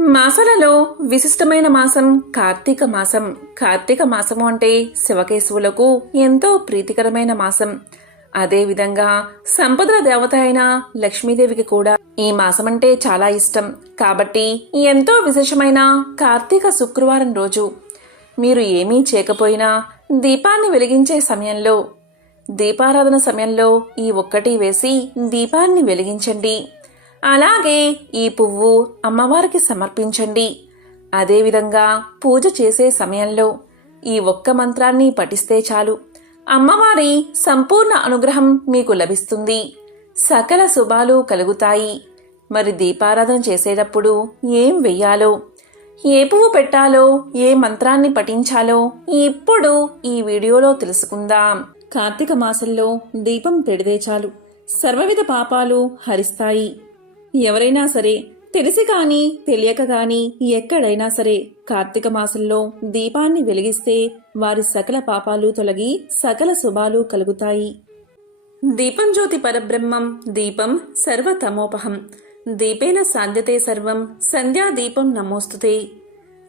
మాసాలలో విశిష్టమైన మాసం కార్తీక మాసం. కార్తీక మాసము అంటే శివకేశవులకు ఎంతో ప్రీతికరమైన మాసం. అదేవిధంగా సంపదల దేవత అయిన లక్ష్మీదేవికి కూడా ఈ మాసం అంటే చాలా ఇష్టం. కాబట్టి ఎంతో విశేషమైన కార్తీక శుక్రవారం రోజు మీరు ఏమీ చేయకపోయినా దీపాన్ని వెలిగించే సమయంలో దీపారాధన సమయంలో ఈ ఒక్కటి వేసి దీపాన్ని వెలిగించండి. అలాగే ఈ పువ్వు అమ్మవారికి సమర్పించండి. అదేవిధంగా పూజ చేసే సమయంలో ఈ ఒక్క మంత్రాన్ని పఠిస్తే చాలు. అమ్మవారి సంపూర్ణ అనుగ్రహం మీకు లభిస్తుంది. సకల శుభాలు కలుగుతాయి. మరి దీపారాధన చేసేటప్పుడు ఏం వెయ్యాలో? ఏ పువ్వు పెట్టాలో? ఏ మంత్రాన్ని పఠించాలో? ఇప్పుడు ఈ వీడియోలో తెలుసుకుందాం. కార్తీక మాసంలో దీపం పెడితే చాలు. సర్వవిధ పాపాలు హరిస్తాయి. ఎవరైనా సరే తెలిసి కానీ తెలియక కానీ ఎక్కడైనా సరే కార్తీక మాసంలో దీపాన్ని వెలిగిస్తే వారి సకల పాపాలు తొలగి సకల శుభాలు కలుగుతాయి. దీపం జ్యోతి పరబ్రహ్మం దీపం సర్వతమోపహం. దీపేన సాధ్యతే సర్వం సంధ్యా దీపం నమోస్తుతే.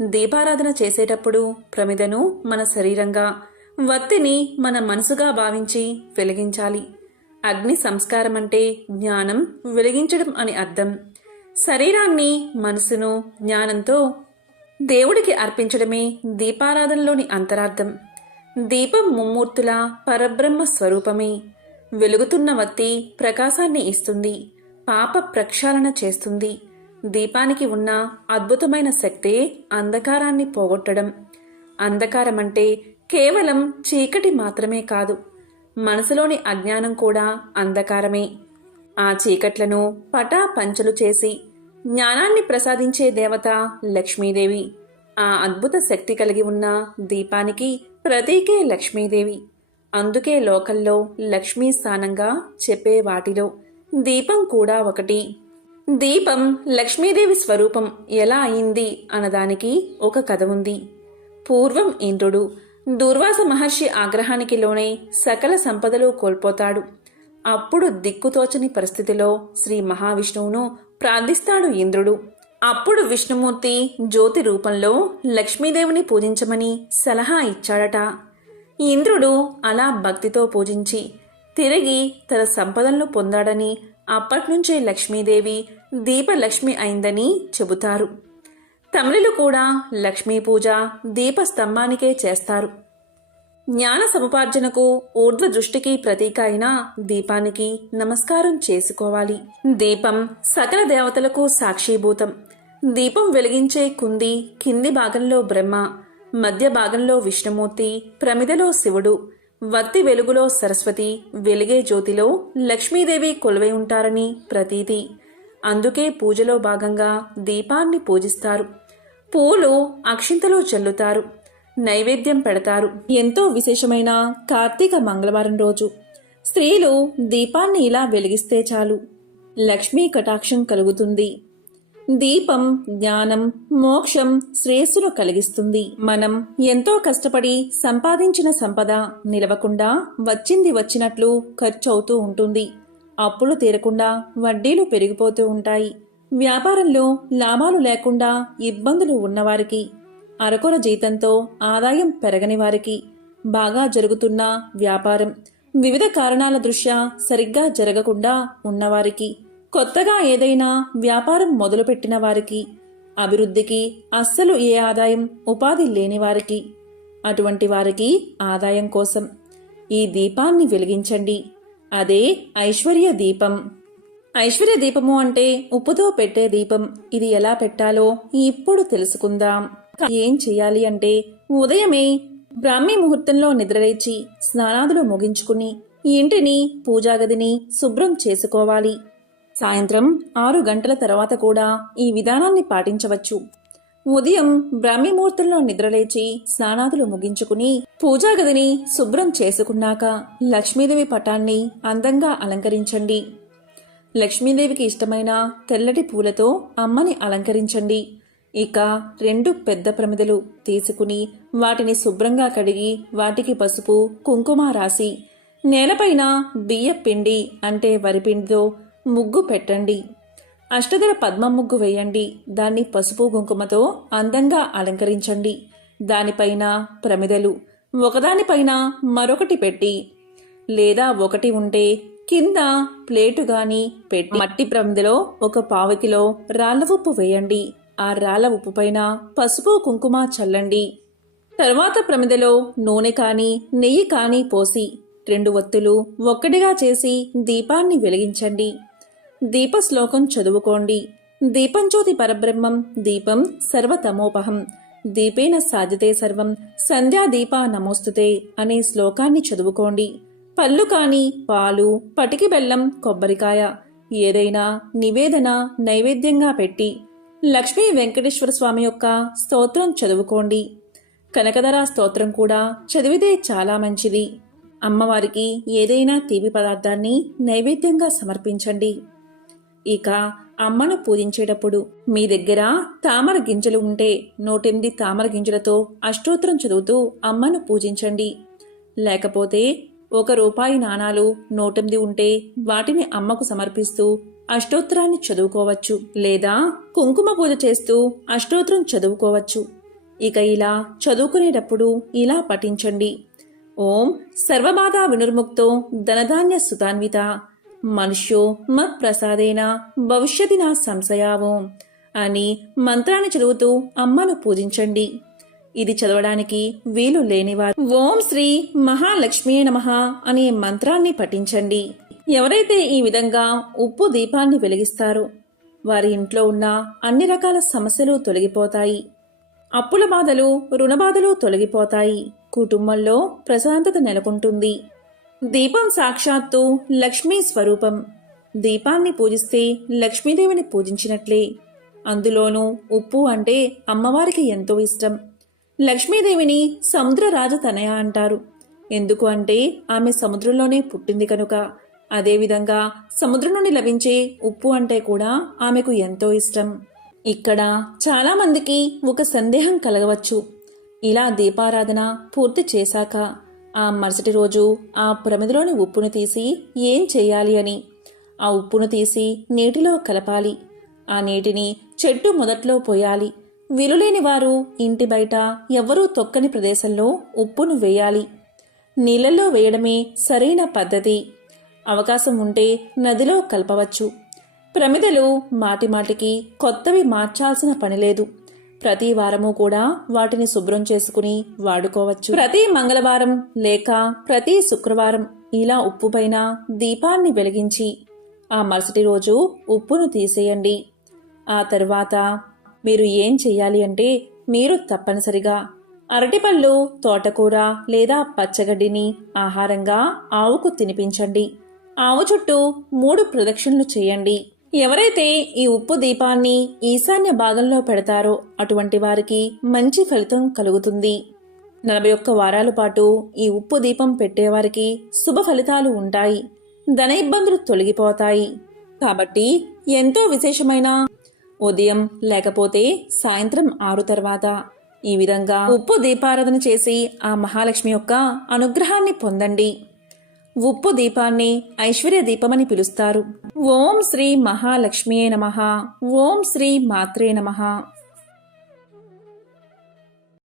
దీపారాధన చేసేటప్పుడు ప్రమిదను మన శరీరంగా వత్తిని మన మనసుగా భావించి వెలిగించాలి. అగ్ని సంస్కారం అంటే జ్ఞానం వెలిగించడం అని అర్థం. శరీరాన్ని మనసును జ్ఞానంతో దేవుడికి అర్పించడమే దీపారాధనలోని అంతరార్థం. దీపం ముమ్మూర్తుల పరబ్రహ్మ స్వరూపమే. వెలుగుతున్న వత్తి ప్రకాశాన్ని ఇస్తుంది. పాప ప్రక్షాళన చేస్తుంది. దీపానికి ఉన్న అద్భుతమైన శక్తే అంధకారాన్ని పోగొట్టడం. అంధకారం అంటే కేవలం చీకటి మాత్రమే కాదు. మనసులోని అజ్ఞానం కూడా అంధకారమే. ఆ చీకట్లను పటా పంచలు చేసి జ్ఞానాన్ని ప్రసాదించే దేవత లక్ష్మీదేవి. ఆ అద్భుత శక్తి కలిగి ఉన్న దీపానికి ప్రతీకే లక్ష్మీదేవి. అందుకే లోకల్లో లక్ష్మీ స్థానంగా చెప్పే వాటిలో దీపం కూడా ఒకటి. దీపం లక్ష్మీదేవి స్వరూపం ఎలా అయింది అన్నదానికి ఒక కథ ఉంది. పూర్వం ఇంద్రుడు దుర్వాస మహర్షి ఆగ్రహానికి లోనై సకల సంపదలు కోల్పోతాడు. అప్పుడు దిక్కుతోచని పరిస్థితిలో శ్రీ మహావిష్ణువును ప్రార్థిస్తాడు ఇంద్రుడు. అప్పుడు విష్ణుమూర్తి జ్యోతి రూపంలో లక్ష్మీదేవిని పూజించమని సలహా ఇచ్చాడట. ఇంద్రుడు అలా భక్తితో పూజించి తిరిగి తన సంపదలను పొందాడని అప్పట్నుంచే లక్ష్మీదేవి దీపలక్ష్మి అయిందని చెబుతారు. తమిళులు కూడా లక్ష్మీ పూజ దీపస్తంభానికే చేస్తారు. జ్ఞాన సముపార్జనకు ఊర్ధ్వ దృష్టికి ప్రతీక అయిన దీపానికి నమస్కారం చేసుకోవాలి. దీపం సకల దేవతలకు సాక్షిభూతం. దీపం వెలిగించే కుంది కింది భాగంలో బ్రహ్మ మధ్య భాగంలో విష్ణుమూర్తి ప్రమిదలో శివుడు వత్తి వెలుగులో సరస్వతి వెలిగే జ్యోతిలో లక్ష్మీదేవి కొలువై ఉంటారని ప్రతీతి. అందుకే పూజలో భాగంగా దీపాన్ని పూజిస్తారు. పూలు అక్షింతలు చల్లుతారు నైవేద్యం పెడతారు. ఎంతో విశేషమైన కార్తీక మంగళవారం రోజు. స్త్రీలు దీపాన్ని ఇలా వెలిగిస్తే చాలు. లక్ష్మీ కటాక్షం కలుగుతుంది. దీపం జ్ఞానం మోక్షం శ్రేయస్సును కలిగిస్తుంది. మనం ఎంతో కష్టపడి సంపాదించిన సంపద నిలవకుండా వచ్చింది వచ్చినట్లు ఖర్చవుతూ ఉంటుంది. అప్పులు తీరకుండా వడ్డీలు పెరిగిపోతూ ఉంటాయి. వ్యాపారంలో లాభాలు లేకుండా ఇబ్బందులు ఉన్నవారికి అరకొర జీతంతో ఆదాయం పెరగని వారికి బాగా జరుగుతున్న వ్యాపారం వివిధ కారణాల దృష్ట్యా సరిగ్గా జరగకుండా ఉన్నవారికి కొత్తగా ఏదైనా వ్యాపారం మొదలుపెట్టిన వారికి అభివృద్ధికి అస్సలు ఏ ఆదాయం ఉపాధి లేని వారికి అటువంటి వారికి ఆదాయం కోసం ఈ దీపాన్ని వెలిగించండి. అదే ఐశ్వర్య దీపం. ఐశ్వర్య దీపము అంటే ఉప్పుతో పెట్టే దీపం. ఇది ఎలా పెట్టాలో ఇప్పుడు తెలుసుకుందాం. ఏం చేయాలి అంటే ఉదయమే బ్రాహ్మీ ముహూర్తంలో నిద్రలేచి స్నానాదులు ముగించుకుని ఇంటిని పూజాగదిని శుభ్రం చేసుకోవాలి. సాయంత్రం ఆరు గంటల తర్వాత కూడా ఈ విధానాన్ని పాటించవచ్చు. ఉదయం బ్రాహ్మీ ముహూర్తంలో నిద్రలేచి స్నానాదులు ముగించుకుని పూజాగదిని శుభ్రం చేసుకున్నాక లక్ష్మీదేవి పటాన్ని అందంగా అలంకరించండి. లక్ష్మీదేవికి ఇష్టమైన తెల్లటి పూలతో అమ్మని అలంకరించండి. ఇక రెండు పెద్ద ప్రమిదలు తీసుకుని వాటిని శుభ్రంగా కడిగి వాటికి పసుపు కుంకుమ రాసి నేలపైన బియ్య పిండి అంటే వరిపిండితో ముగ్గు పెట్టండి. అష్టదల పద్మ ముగ్గు వేయండి. దాన్ని పసుపు కుంకుమతో అందంగా అలంకరించండి. దానిపైన ప్రమిదలు. ఒకదానిపైన మరొకటి పెట్టి లేదా ఒకటి ఉంటే కింద ప్లేటు గాని పెట్టి మట్టి ప్రమిదలో ఒక పావు కిలో రాళ్ళ ఉప్పు వేయండి. ఆ రాళ్ళ ఉప్పు పైన పసుపు కుంకుమ చల్లండి. తర్వాత ప్రమిదలో నూనె కాని నెయ్యి కాని పోసి రెండు ఒత్తులు ఒక్కటిగా చేసి దీపాన్ని వెలిగించండి. దీప శ్లోకం చదువుకోండి. దీపం జ్యోతి పరబ్రహ్మం దీపం సర్వతమోపహం. దీపేన సాధ్యతే సర్వం. సంధ్యా దీప నమోస్తుతే అనే శ్లోకాన్ని చదువుకోండి. పళ్ళు కానీ పాలు పటికి బెల్లం కొబ్బరికాయ ఏదైనా నివేదన నైవేద్యంగా పెట్టి లక్ష్మీ వెంకటేశ్వర స్వామి యొక్క స్తోత్రం చదువుకోండి. కనకధర స్తోత్రం కూడా చదివితే చాలా మంచిది. అమ్మవారికి ఏదైనా తీపి పదార్థాన్ని నైవేద్యంగా సమర్పించండి. ఇక అమ్మను పూజించేటప్పుడు మీ దగ్గర తామర గింజలు ఉంటే నూటెనిమిది తామర గింజలతో అష్టోత్తరం చదువుతూ అమ్మను పూజించండి. లేకపోతే ఒక రూపాయి నాణాలు నూటెనిమిది ఉంటే వాటిని అమ్మకు సమర్పిస్తూ అష్టోత్తరాన్ని చదువుకోవచ్చు లేదా కుంకుమ పూజ చేస్తూ అష్టోత్తరం చదువుకోవచ్చు. ఇక ఇలా చదువుకునేటప్పుడు ఇలా పఠించండి. ఓం సర్వబాధ వినుర్ముక్తో ధనధాన్య సుతాన్విత మనుష్యో మత్ప్రసాదేన భవిష్యతి నా సంశయావో అని మంత్రాన్ని చదువుతూ అమ్మను పూజించండి. ఇది చదవడానికి వీలు లేనివారు. ఓం శ్రీ మహాలక్ష్మీ నమ అనే మంత్రాన్ని పఠించండి. ఎవరైతే ఈ విధంగా ఉప్పు దీపాన్ని వెలిగిస్తారో వారి ఇంట్లో ఉన్న అన్ని రకాల సమస్యలు తొలగిపోతాయి. అప్పుల బాధలు రుణ బాధలు తొలగిపోతాయి. కుటుంబంలో ప్రశాంతత నెలకొంటుంది. దీపం సాక్షాత్తు లక్ష్మీ స్వరూపం. దీపాన్ని పూజిస్తే లక్ష్మీదేవిని పూజించినట్లే. అందులోనూ ఉప్పు అంటే అమ్మవారికి ఎంతో ఇష్టం. లక్ష్మీదేవిని సముద్ర రాజతనయ అంటారు. ఎందుకు అంటే ఆమె సముద్రంలోనే పుట్టింది కనుక. అదేవిధంగా సముద్రం నుండి లభించే ఉప్పు అంటే కూడా ఆమెకు ఎంతో ఇష్టం. ఇక్కడ చాలామందికి ఒక సందేహం కలగవచ్చు. ఇలా దీపారాధన పూర్తి చేశాక ఆ మరుసటి రోజు ఆ ప్రమిదిలోని ఉప్పును తీసి ఏం చేయాలి అని. ఆ ఉప్పును తీసి నీటిలో కలపాలి. ఆ నీటిని చెట్టు మొదట్లో పోయాలి. విలులేని వారు ఇంటి బయట ఎవ్వరూ తొక్కని ప్రదేశంలో ఉప్పును వేయాలి. నీళ్ళల్లో వేయడమే సరైన పద్ధతి. అవకాశం ఉంటే నదిలో కలపవచ్చు. ప్రమిదలు మాటిమాటికి కొత్తవి మార్చాల్సిన పని లేదు. ప్రతి వారము కూడా వాటిని శుభ్రం చేసుకుని వాడుకోవచ్చు. ప్రతి మంగళవారం లేక ప్రతి శుక్రవారం ఇలా ఉప్పు పైన దీపాన్ని వెలిగించి ఆ మరుసటి రోజు ఉప్పును తీసేయండి. ఆ తరువాత మీరు ఏం చెయ్యాలి అంటే మీరు తప్పనిసరిగా అరటిపళ్ళు తోటకూర లేదా పచ్చగడ్డిని ఆహారంగా ఆవుకు తినిపించండి. ఆవు చుట్టూ మూడు ప్రదక్షిణలు చేయండి. ఎవరైతే ఈ ఉప్పు దీపాన్ని ఈశాన్య భాగంలో పెడతారో అటువంటి వారికి మంచి ఫలితం కలుగుతుంది. నలభై ఒక్క వారాల పాటు ఈ ఉప్పు దీపం పెట్టేవారికి శుభ ఫలితాలు ఉంటాయి. ధన ఇబ్బందులు తొలగిపోతాయి. కాబట్టి ఎంతో విశేషమైన ఉదయం లేకపోతే సాయంత్రం ఆరు తర్వాత. ఈ విధంగా ఉప్పు దీపారాధన చేసి ఆ మహాలక్ష్మి యొక్క అనుగ్రహాన్ని పొందండి. ఉప్పు దీపాన్ని ఐశ్వర్య దీపమని పిలుస్తారు. ఓం శ్రీ మహాలక్ష్మియే నమః. ఓం శ్రీ మాత్రే నమః.